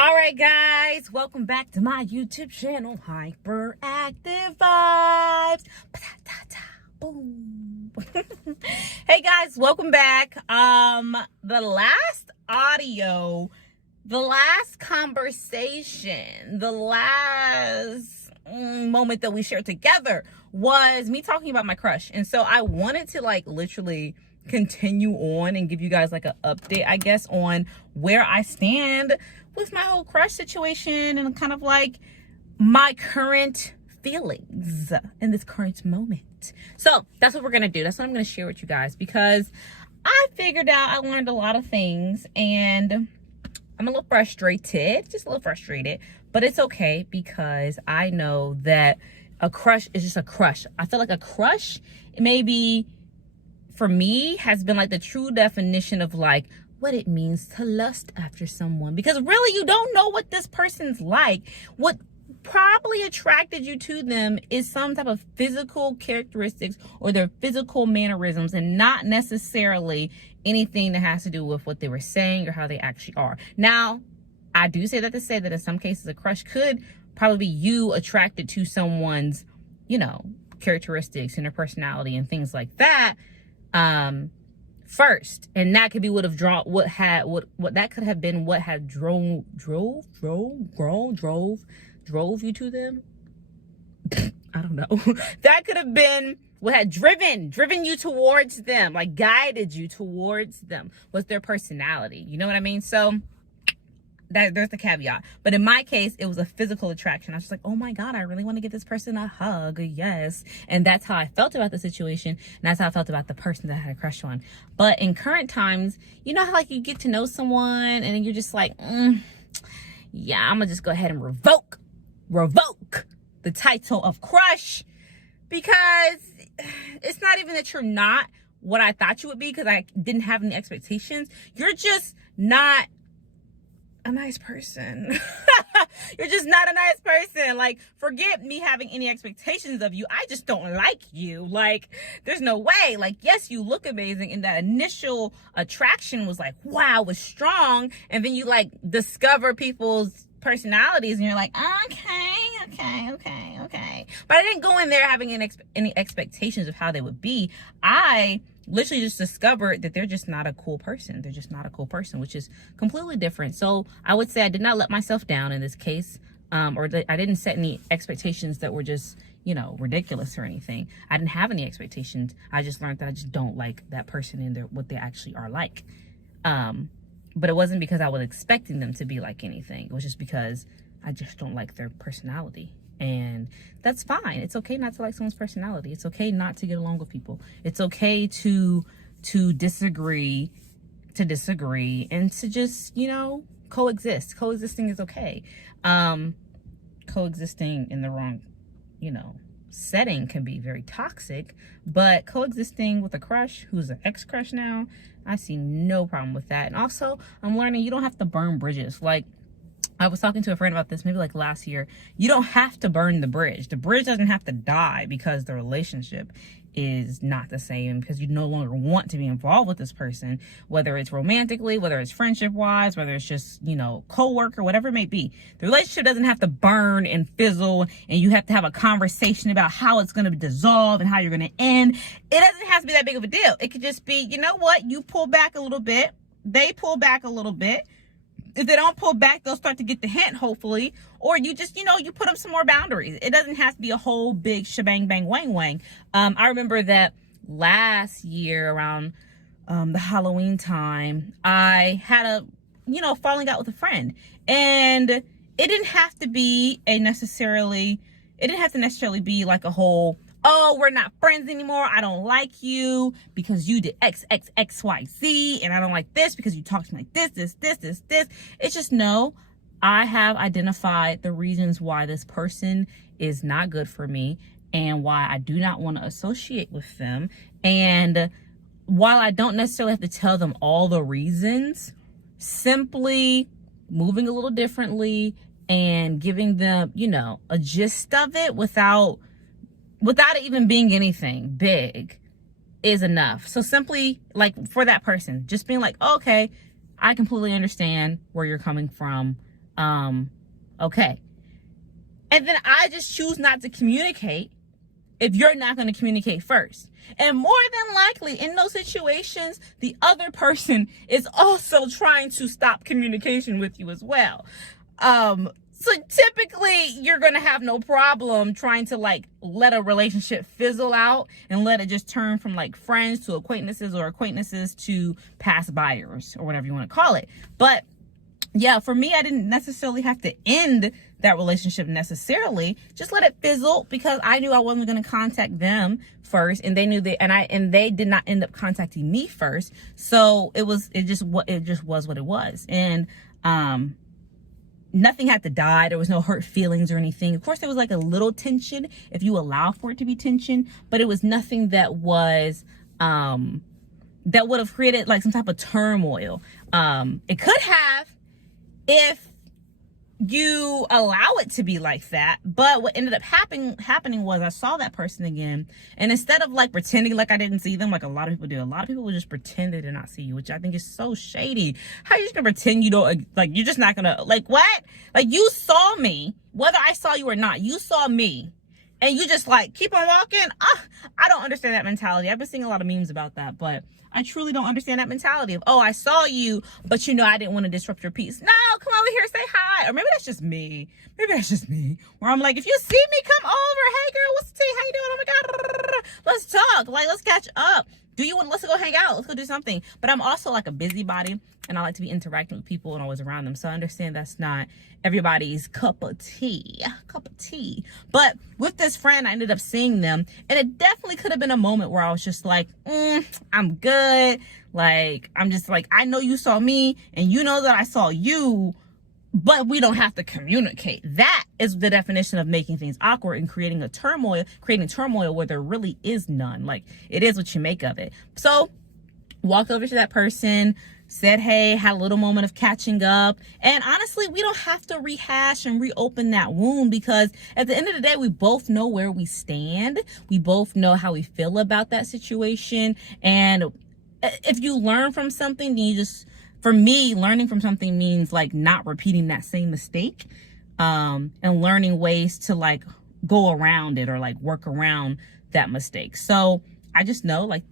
All right, guys, welcome back to my YouTube channel, Hyperactive Vibes. Boom. Hey guys, welcome back. The last audio, the last conversation, the last moment that we shared together was me talking about my crush. And so I wanted to literally continue on and give you guys an update, I guess, on where I stand with my whole crush situation and kind of my current feelings in this current moment. So that's what we're gonna do. That's what I'm gonna share with you guys, because I figured out, I learned a lot of things, and I'm a little frustrated, just a little frustrated, but it's okay, because I know that a crush is just a crush. I feel like a crush, maybe for me, has been the true definition of what it means to lust after someone, because really you don't know what this person's like. What probably attracted you to them is some type of physical characteristics or their physical mannerisms, and not necessarily anything that has to do with what they were saying or how they actually are. Now, I do say that to say that in some cases a crush could probably be you attracted to someone's, characteristics and their personality and things like that first, and that could be what that could have been what had drove you to them. I don't know. That could have been what had driven you towards them, guided you towards them, was their personality. You know what I mean? So there's the caveat. But in my case, it was a physical attraction. I was just like, oh my God, I really want to give this person a hug. Yes. And that's how I felt about the situation. And that's how I felt about the person that I had a crush on. But in current times, you know how you get to know someone and then you're just yeah, I'm gonna just go ahead and revoke the title of crush, because it's not even that you're not what I thought you would be, because I didn't have any expectations. You're just not a nice person. You're just not a nice person. Forget me having any expectations of you. I just don't like you. There's no way. Yes, you look amazing, and that initial attraction was wow, was strong, and then you discover people's personalities and you're okay. But I didn't go in there having any expectations of how they would be. I literally just discovered that they're just not a cool person. They're just not a cool person, which is completely different. So I would say I did not let myself down in this case, or I didn't set any expectations that were just, ridiculous or anything. I didn't have any expectations. I just learned that I just don't like that person and what they actually are like. But it wasn't because I was expecting them to be like anything. It was just because I just don't like their personality. And that's fine. It's okay not to like someone's personality. It's okay not to get along with people. It's okay to disagree, and to just, coexist. Coexisting is okay. Coexisting in the wrong, setting can be very toxic, but coexisting with a crush who's an ex-crush now, I see no problem with that. And also, I'm learning you don't have to burn bridges. I was talking to a friend about this maybe last year. You don't have to burn the bridge. The bridge doesn't have to die because the relationship is not the same, because you no longer want to be involved with this person, whether it's romantically, whether it's friendship wise, whether it's just, co-worker, whatever it may be. The relationship doesn't have to burn and fizzle, and you have to have a conversation about how it's going to dissolve and how you're going to end. It doesn't have to be that big of a deal. It could just be, you know what? You pull back a little bit. They pull back a little bit. If they don't pull back, they'll start to get the hint, hopefully. Or you just, you put up some more boundaries. It doesn't have to be a whole big shebang, bang, wang, wang. I remember that last year around the Halloween time, I had a, falling out with a friend. And it didn't have to necessarily be a whole, oh, we're not friends anymore, I don't like you because you did X, X, X, Y, Z, and I don't like this because you talked to me like this. It's just, no, I have identified the reasons why this person is not good for me and why I do not want to associate with them. And while I don't necessarily have to tell them all the reasons, simply moving a little differently and giving them, a gist of it without it even being anything big is enough. So simply, for that person, just being oh, okay, I completely understand where you're coming from. Okay. And then I just choose not to communicate if you're not going to communicate first. And more than likely in those situations, the other person is also trying to stop communication with you as well. So typically you're going to have no problem trying to like let a relationship fizzle out and let it just turn from like friends to acquaintances, or acquaintances to past buyers, or whatever you want to call it. But yeah, for me, I didn't necessarily have to end that relationship necessarily. Just let it fizzle, because I knew I wasn't going to contact them first, and they knew that, and they did not end up contacting me first. So it just was what it was. And nothing had to die. There was no hurt feelings or anything. Of course, there was like a little tension if you allow for it to be tension, but it was nothing that was that would have created like some type of turmoil. It could have, if you allow it to be like that. But what ended up happening was I saw that person again, and instead of like pretending like I didn't see them, like a lot of people do, a lot of people will just pretend they did not see you, which I think is so shady. How you just gonna pretend you don't, like, you're just not gonna, like, what? Like, you saw me, whether I saw you or not, you saw me, and you just like keep on walking. I don't understand that mentality. I've been seeing a lot of memes about that, but I truly don't understand that mentality of, oh, I saw you, but you know, I didn't want to disrupt your peace. No, come over here, say hi. Or maybe that's just me. Where I'm like, if you see me, come over. Hey girl, what's the tea? How you doing? Oh my God. Let's talk. Like, let's catch up. Let's go hang out. Let's go do something. But I'm also like a busybody, and I like to be interacting with people and always around them. So I understand that's not everybody's cup of tea. But with this friend, I ended up seeing them, and it definitely could have been a moment where I was just like, I'm good. Like, I'm just like, I know you saw me, and you know that I saw you, but we don't have to communicate. That is the definition of making things awkward and creating turmoil where there really is none. Like, it is what you make of it. So walked over to that person, said hey, had a little moment of catching up. And honestly, we don't have to rehash and reopen that wound, because at the end of the day, we both know where we stand. We both know how we feel about that situation. And if you learn from something, then for me, learning from something means like not repeating that same mistake, and learning ways to like go around it, or like work around that mistake. So I just know, like,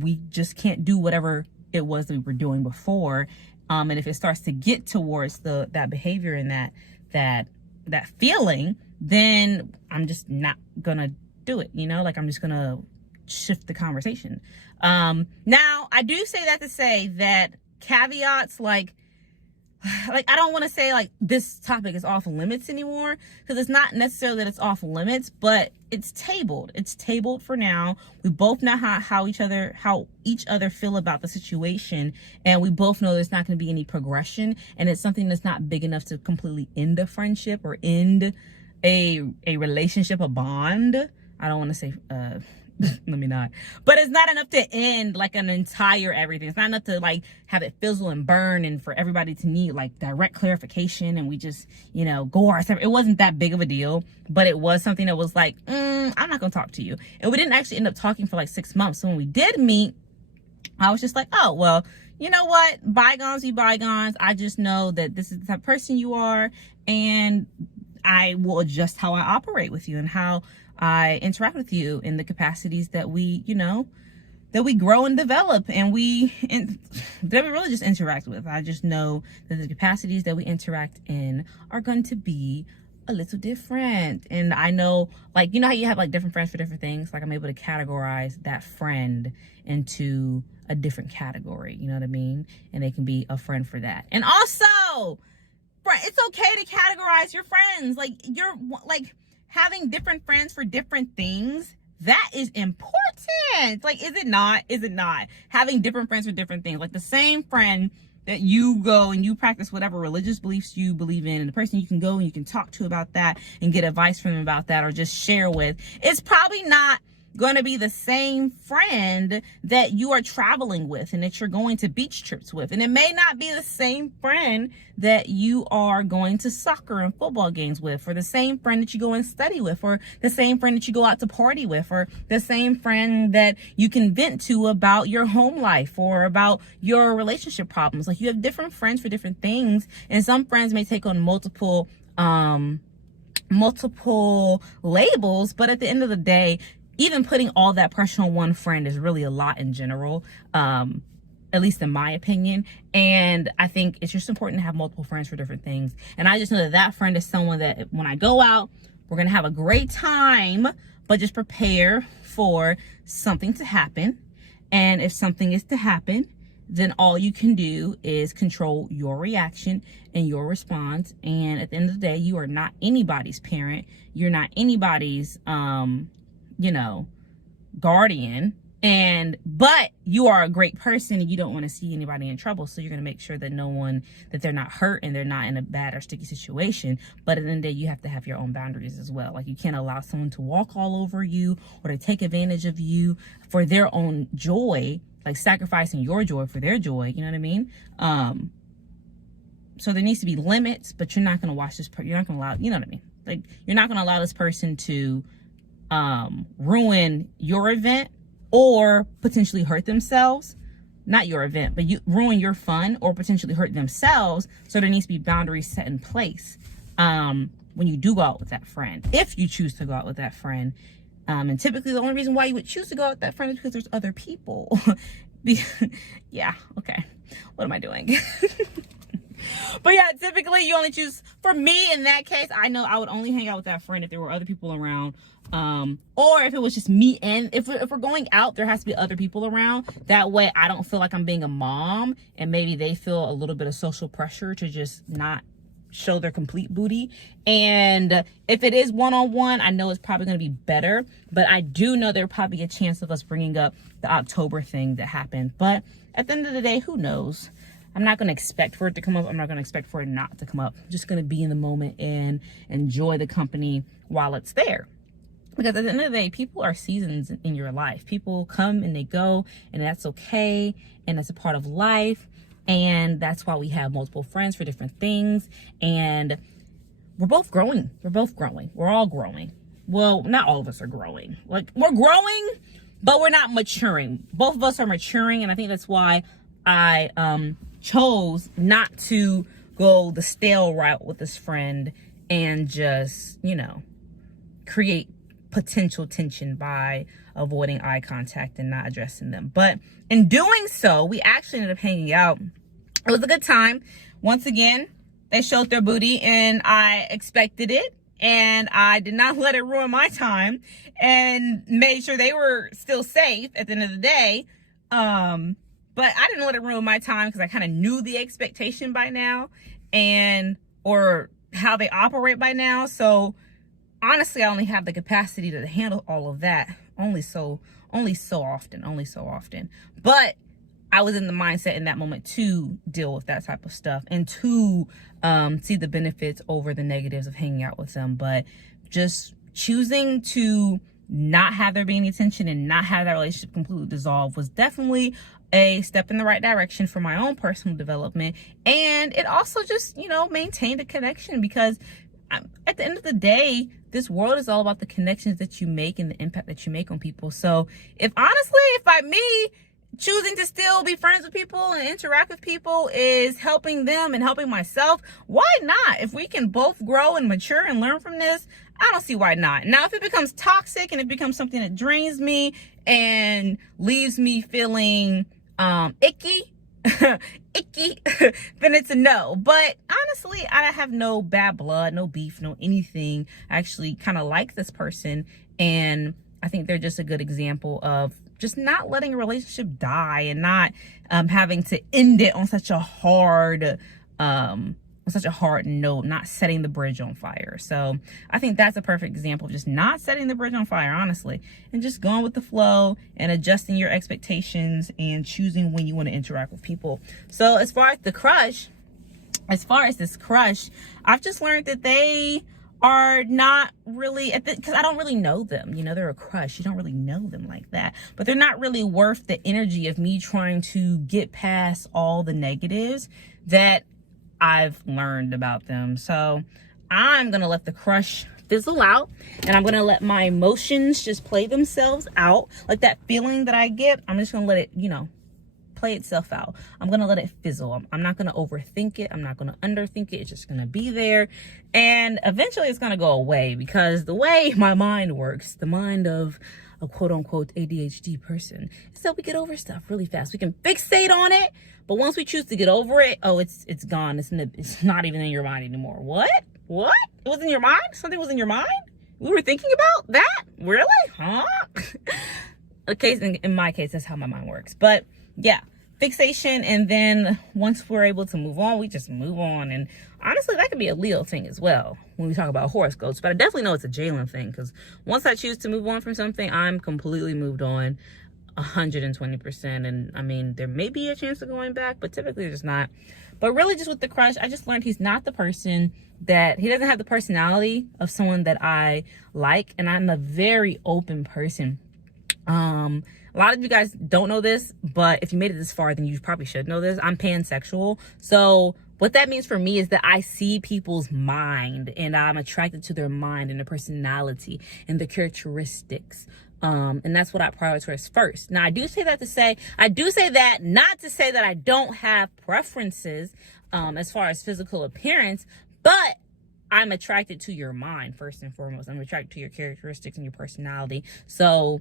we just can't do whatever it was that we were doing before. And if it starts to get towards that behavior and that feeling, then I'm just not gonna do it, like I'm just gonna shift the conversation. Now I do say that to say that caveats, like I don't want to say like this topic is off limits anymore, because it's not necessarily that it's off limits, but it's tabled for now. We both know how each other feel about the situation, and we both know there's not going to be any progression, and it's something that's not big enough to completely end a friendship or end a relationship, a bond. I don't want to say let me not, but it's not enough to end like an entire everything. It's not enough to like have it fizzle and burn, and for everybody to need like direct clarification, and we just go our separate. It wasn't that big of a deal, but it was something that was like, I'm not gonna talk to you. And we didn't actually end up talking for like 6 months. So when we did meet, I was just like, oh well, you know what, bygones be bygones. I just know that this is the type of person you are, and I will adjust how I operate with you and how I interact with you in the capacities that we, that we grow and develop, and that we really just interact with. I just know that the capacities that we interact in are going to be a little different. And I know, like, how you have like different friends for different things. Like, I'm able to categorize that friend into a different category. You know what I mean? And they can be a friend for that. And also, it's okay to categorize your friends. Like, you're like, having different friends for different things, that is important. Like, is it not? Having different friends for different things. Like, the same friend that you go and you practice whatever religious beliefs you believe in, and the person you can go and you can talk to about that and get advice from them about that, or just share with, it's probably not going to be the same friend that you are traveling with and that you're going to beach trips with. And it may not be the same friend that you are going to soccer and football games with, or the same friend that you go and study with, or the same friend that you go out to party with, or the same friend that you can vent to about your home life or about your relationship problems. Like, you have different friends for different things, and some friends may take on multiple labels, but at the end of the day, even putting all that pressure on one friend is really a lot in general, at least in my opinion. And I think it's just important to have multiple friends for different things. And I just know that that friend is someone that when I go out, we're gonna have a great time, but just prepare for something to happen. And if something is to happen, then all you can do is control your reaction and your response. And at the end of the day, you are not anybody's parent. You're not anybody's, guardian. But you are a great person and you don't want to see anybody in trouble. So you're going to make sure that that they're not hurt and they're not in a bad or sticky situation. But at the end of the day, you have to have your own boundaries as well. Like, you can't allow someone to walk all over you or to take advantage of you for their own joy, like sacrificing your joy for their joy. You know what I mean? So there needs to be limits, but you're not going to watch this you're not going to allow, you know what I mean? Like, you're not going to allow this person to ruin your event or potentially hurt themselves. Not your event, but you ruin your fun or potentially hurt themselves. So there needs to be boundaries set in place when you do go out with that friend, if you choose to go out with that friend. And typically the only reason why you would choose to go out with that friend is because there's other people. Yeah, okay. What am I doing? But yeah, typically you only choose, for me in that case, I know I would only hang out with that friend if there were other people around. Or if it was just me, and if we're going out, there has to be other people around. That way I don't feel like I'm being a mom, and maybe they feel a little bit of social pressure to just not show their complete booty. And if it is one-on-one, I know it's probably going to be better, but I do know there'll probably be a chance of us bringing up the October thing that happened. But at the end of the day, who knows? I'm not going to expect for it to come up. I'm not going to expect for it not to come up. I'm just going to be in the moment and enjoy the company while it's there. Because at the end of the day, people are seasons in your life. People come and they go, and that's okay. And that's a part of life. And that's why we have multiple friends for different things. And we're both growing. We're both growing. We're all growing. Well, not all of us are growing. Like, we're growing, but we're not maturing. Both of us are maturing. And I think that's why I chose not to go the stale route with this friend and just, create potential tension by avoiding eye contact and not addressing them. But in doing so, we actually ended up hanging out. It was a good time. Once again, they showed their booty and I expected it, and I did not let it ruin my time and made sure they were still safe at the end of the day. But I didn't let it ruin my time because I kind of knew the expectation by now or how they operate by now. So honestly, I only have the capacity to handle all of that only so often. But I was in the mindset in that moment to deal with that type of stuff and to see the benefits over the negatives of hanging out with them. But just choosing to not have there be any tension and not have that relationship completely dissolve was definitely a step in the right direction for my own personal development. And it also just, maintained a connection, because at the end of the day, this world is all about the connections that you make and the impact that you make on people. So if by me choosing to still be friends with people and interact with people is helping them and helping myself, why not? If we can both grow and mature and learn from this, I don't see why not. Now, if it becomes toxic and it becomes something that drains me and leaves me feeling icky, then it's a no. But honestly, I have no bad blood, no beef, no anything. I actually kind of like this person, and I think they're just a good example of just not letting a relationship die and not having to end it on such a hard note, not setting the bridge on fire. So I think that's a perfect example of just not setting the bridge on fire, honestly, and just going with the flow and adjusting your expectations and choosing when you want to interact with people. So as far as this crush, I've just learned that they are not really, because I don't really know them. You know, they're a crush. You don't really know them like that. But they're not really worth the energy of me trying to get past all the negatives that I've learned about them. So I'm going to let the crush fizzle out, and I'm going to let my emotions just play themselves out. Like that feeling that I get, I'm just going to let it, you know, play itself out. I'm going to let it fizzle. I'm not going to overthink it. I'm not going to underthink it. It's just going to be there. And eventually it's going to go away, because the way my mind works, the mind of a quote unquote ADHD person, is that we get over stuff really fast. We can fixate on it, but once we choose to get over it, oh, it's gone. It's not even in your mind anymore. What? It was in your mind? Something was in your mind? We were thinking about that? Really? Huh? In my case, that's how my mind works. But yeah, fixation, and then once we're able to move on, we just move on. And honestly, that could be a Leo thing as well when we talk about horoscopes. But I definitely know it's a Jalen thing, because once I choose to move on from something, I'm completely moved on 120%. And I mean, there may be a chance of going back, but typically there's not. But really, just with the crush, I just learned he's not the person that, he doesn't have the personality of someone that I like. And I'm a very open person. A lot of you guys don't know this, but if you made it this far, then you probably should know this. I'm pansexual. So what that means for me is that I see people's mind, and I'm attracted to their mind and their personality and their characteristics. And that's what I prioritize first. Now, I do say that not to say that I don't have preferences, as far as physical appearance, but I'm attracted to your mind first and foremost. I'm attracted to your characteristics and your personality. So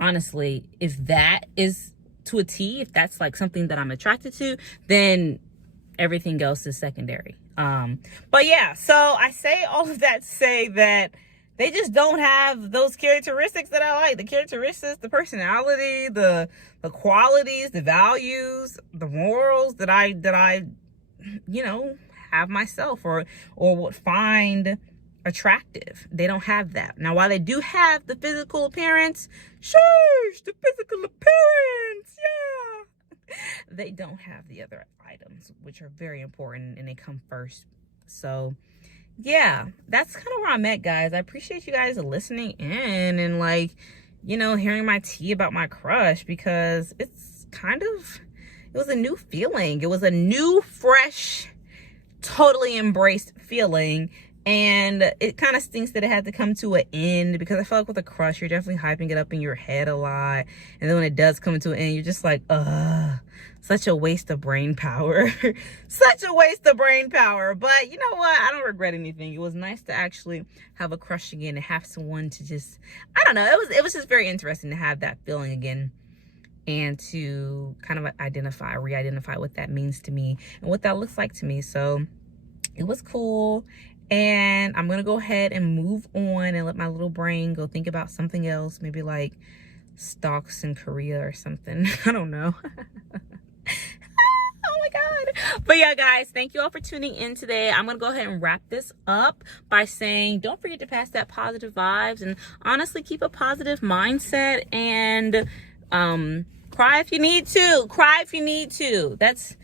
honestly, if that is to a T, if that's like something that I'm attracted to, then everything else is secondary. But yeah, so I say all of that to say that they just don't have those characteristics that I like. The characteristics, the personality, the qualities, the values, the morals that I you know, have myself or would find attractive. They don't have that. Now, while they do have the physical appearance, the physical appearance, yeah, they don't have the other items, which are very important, and they come first. So yeah, that's kind of where I'm at, guys. I appreciate you guys listening in and, like, you know, hearing my tea about my crush, because it was a new feeling. It was a new, fresh, totally embraced feeling. And it kind of stinks that it had to come to an end, because I feel like with a crush, you're definitely hyping it up in your head a lot. And then when it does come to an end, you're just like, such a waste of brain power. Such a waste of brain power. But you know what? I don't regret anything. It was nice to actually have a crush again and have someone to just, I don't know. It was just very interesting to have that feeling again, and to kind of re-identify what that means to me and what that looks like to me. So it was cool. And I'm going to go ahead and move on and let my little brain go think about something else. Maybe like stocks in Korea or something. I don't know. Oh my God. But yeah, guys, thank you all for tuning in today. I'm going to go ahead and wrap this up by saying, don't forget to pass that positive vibes, and honestly keep a positive mindset, and cry if you need to. Cry if you need to. That's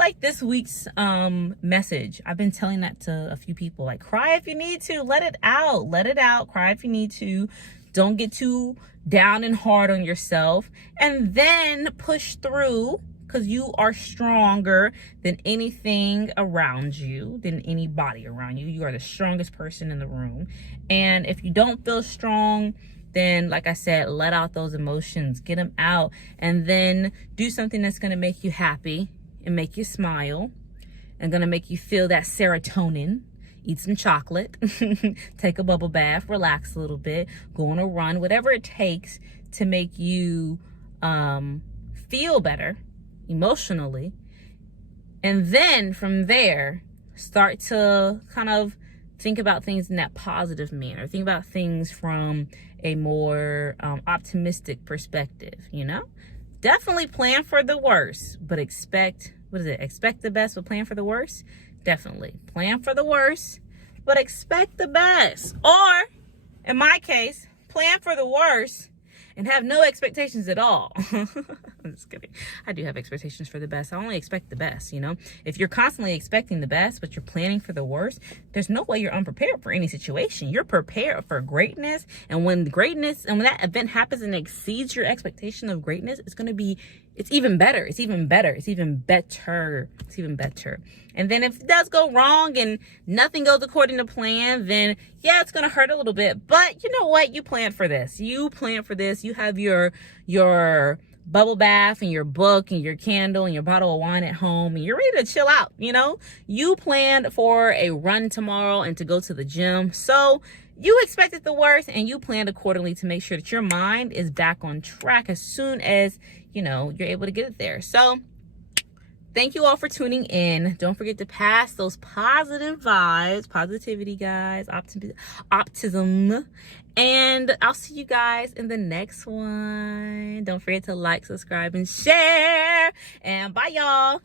like this week's message. I've been telling that to a few people, like, cry if you need to, let it out, cry if you need to. Don't get too down and hard on yourself, and then push through, because you are stronger than anything around you, than anybody around you. You are the strongest person in the room. And if you don't feel strong, then, like I said, let out those emotions, get them out, and then do something that's going to make you happy and make you smile, and gonna make you feel that serotonin. Eat some chocolate, take a bubble bath, relax a little bit, go on a run, whatever it takes to make you feel better emotionally. And then from there, start to kind of think about things in that positive manner. Think about things from a more optimistic perspective, you know? Definitely plan for the worst, but expect the best, but plan for the worst? Definitely. Plan for the worst, but expect the best. Or, in my case, plan for the worst and have no expectations at all. I'm just kidding. I do have expectations for the best. I only expect the best, you know? If you're constantly expecting the best, but you're planning for the worst, there's no way you're unprepared for any situation. You're prepared for greatness. And when that event happens and exceeds your expectation of greatness, it's even better. It's even better. It's even better. It's even better. And then if it does go wrong and nothing goes according to plan, then yeah, it's going to hurt a little bit. But you know what? You planned for this. You planned for this. You have your bubble bath and your book and your candle and your bottle of wine at home, and you're ready to chill out, you know? You planned for a run tomorrow and to go to the gym. So you expected the worst and you planned accordingly to make sure that your mind is back on track as soon as, you know, you're able to get it there. So thank you all for tuning in. Don't forget to pass those positive vibes, positivity, guys, optimism. And I'll see you guys in the next one. Don't forget to like, subscribe, and share. And bye, y'all.